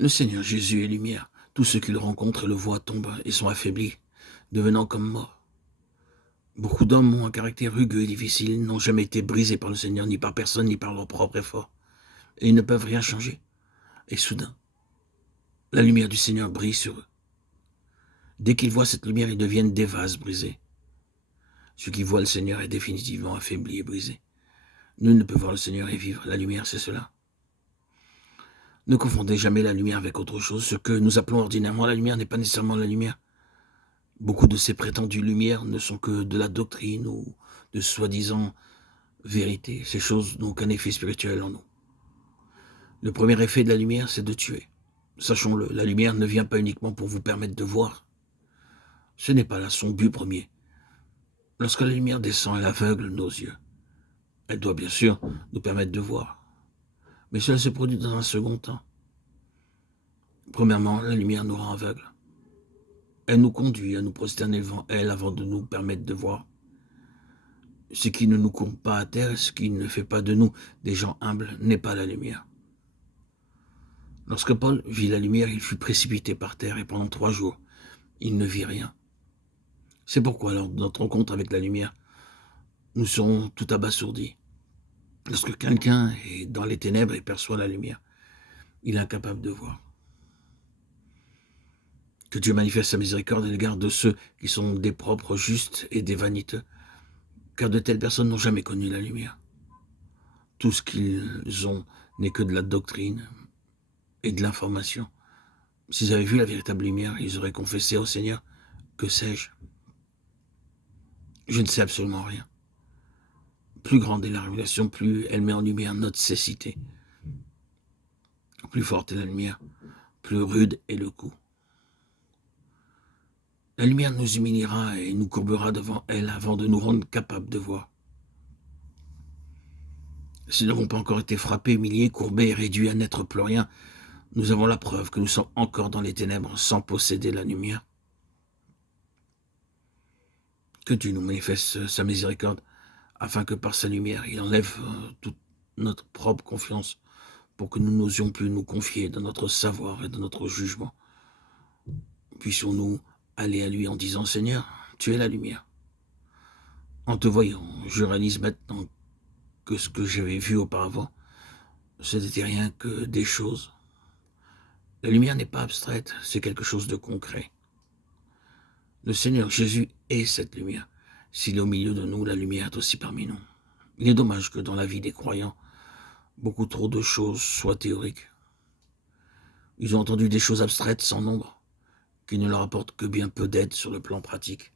Le Seigneur Jésus est lumière. Tous ceux qui le rencontrent et le voient tombent et sont affaiblis, devenant comme morts. Beaucoup d'hommes ont un caractère rugueux et difficile, n'ont jamais été brisés par le Seigneur, ni par personne, ni par leur propre effort. Et ils ne peuvent rien changer. Et soudain, la lumière du Seigneur brille sur eux. Dès qu'ils voient cette lumière, ils deviennent des vases brisés. Celui qui voit le Seigneur est définitivement affaibli et brisé. Nul ne peut voir le Seigneur et vivre. La lumière, c'est cela. Ne confondez jamais la lumière avec autre chose. Ce que nous appelons ordinairement la lumière n'est pas nécessairement la lumière. Beaucoup de ces prétendues lumières ne sont que de la doctrine ou de soi-disant vérité. Ces choses n'ont aucun effet spirituel en nous. Le premier effet de la lumière, c'est de tuer. Sachons-le, la lumière ne vient pas uniquement pour vous permettre de voir. Ce n'est pas là son but premier. Lorsque la lumière descend, elle aveugle nos yeux. Elle doit bien sûr nous permettre de voir. Mais cela se produit dans un second temps. Premièrement, la lumière nous rend aveugles. Elle nous conduit à nous prosterner devant elle avant de nous permettre de voir. Ce qui ne nous courbe pas à terre, ce qui ne fait pas de nous des gens humbles, n'est pas la lumière. Lorsque Paul vit la lumière, il fut précipité par terre et pendant 3 jours, il ne vit rien. C'est pourquoi, lors de notre rencontre avec la lumière, nous serons tout abasourdis. Lorsque quelqu'un est dans les ténèbres et perçoit la lumière, il est incapable de voir. Que Dieu manifeste sa miséricorde à l'égard de ceux qui sont des propres justes et des vaniteux, car de telles personnes n'ont jamais connu la lumière. Tout ce qu'ils ont n'est que de la doctrine et de l'information. S'ils avaient vu la véritable lumière, ils auraient confessé au Seigneur, que sais-je? Je ne sais absolument rien. Plus grande est la révélation, plus elle met en lumière notre cécité. Plus forte est la lumière, plus rude est le coup. La lumière nous humiliera et nous courbera devant elle avant de nous rendre capables de voir. Si nous n'avons pas encore été frappés, humiliés, courbés et réduits à n'être plus rien, nous avons la preuve que nous sommes encore dans les ténèbres sans posséder la lumière. Que Dieu nous manifeste sa miséricorde, afin que par sa lumière, il enlève toute notre propre confiance, pour que nous n'osions plus nous confier dans notre savoir et dans notre jugement. Puissions-nous aller à lui en disant, Seigneur, tu es la lumière. En te voyant, je réalise maintenant que ce que j'avais vu auparavant, ce n'était rien que des choses. La lumière n'est pas abstraite, c'est quelque chose de concret. Le Seigneur Jésus est cette lumière. S'il est au milieu de nous, la lumière est aussi parmi nous. Il est dommage que dans la vie des croyants, beaucoup trop de choses soient théoriques. Ils ont entendu des choses abstraites sans nombre, qui ne leur apportent que bien peu d'aide sur le plan pratique.